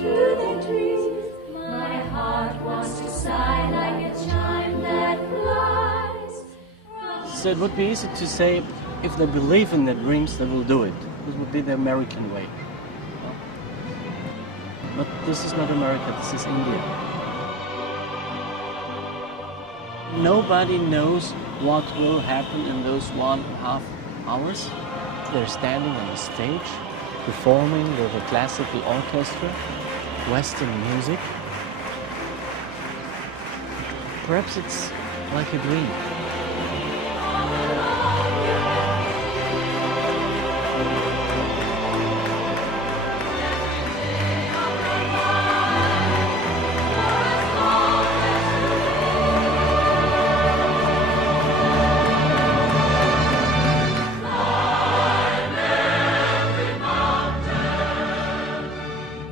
to the trees. My heart wants to sigh like a chime that flies. So it would be easy to say if they believe in their dreams, they will do it. This would be the American way. But this is not America, this is India. Nobody knows what will happen in those 1.5 hours. They're standing on the stage, performing with a classical orchestra, Western music. Perhaps it's like a dream.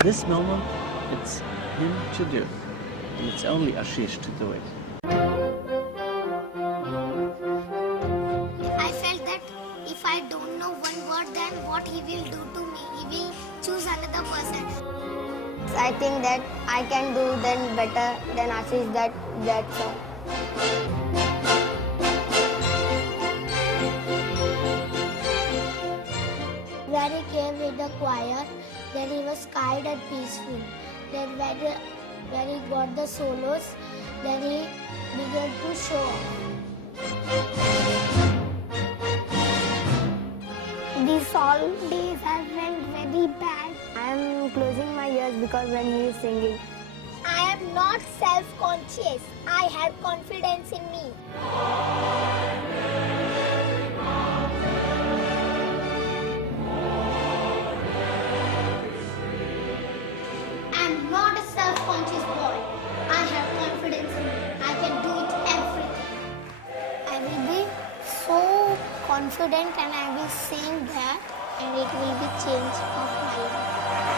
This moment, it's him to do, and it's only Ashish to do it. I felt that if I don't know one word, then what he will do to me, he will choose another person. I think that I can do then better than Ashish that song. When he came with the choir, then he was kind and peaceful. Then when he got the solos, then he began to show off. These all days have been very bad. I am closing my ears because when he is singing. I am not self-conscious. I have confidence in me. I am not a self-conscious boy. I have confidence in me. I can do it everything. I will be so confident and I will sing that and it will be change of my life.